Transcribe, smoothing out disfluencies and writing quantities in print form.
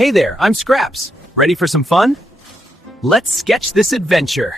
Hey there, I'm Scraps. Ready for some fun? Let's sketch this adventure.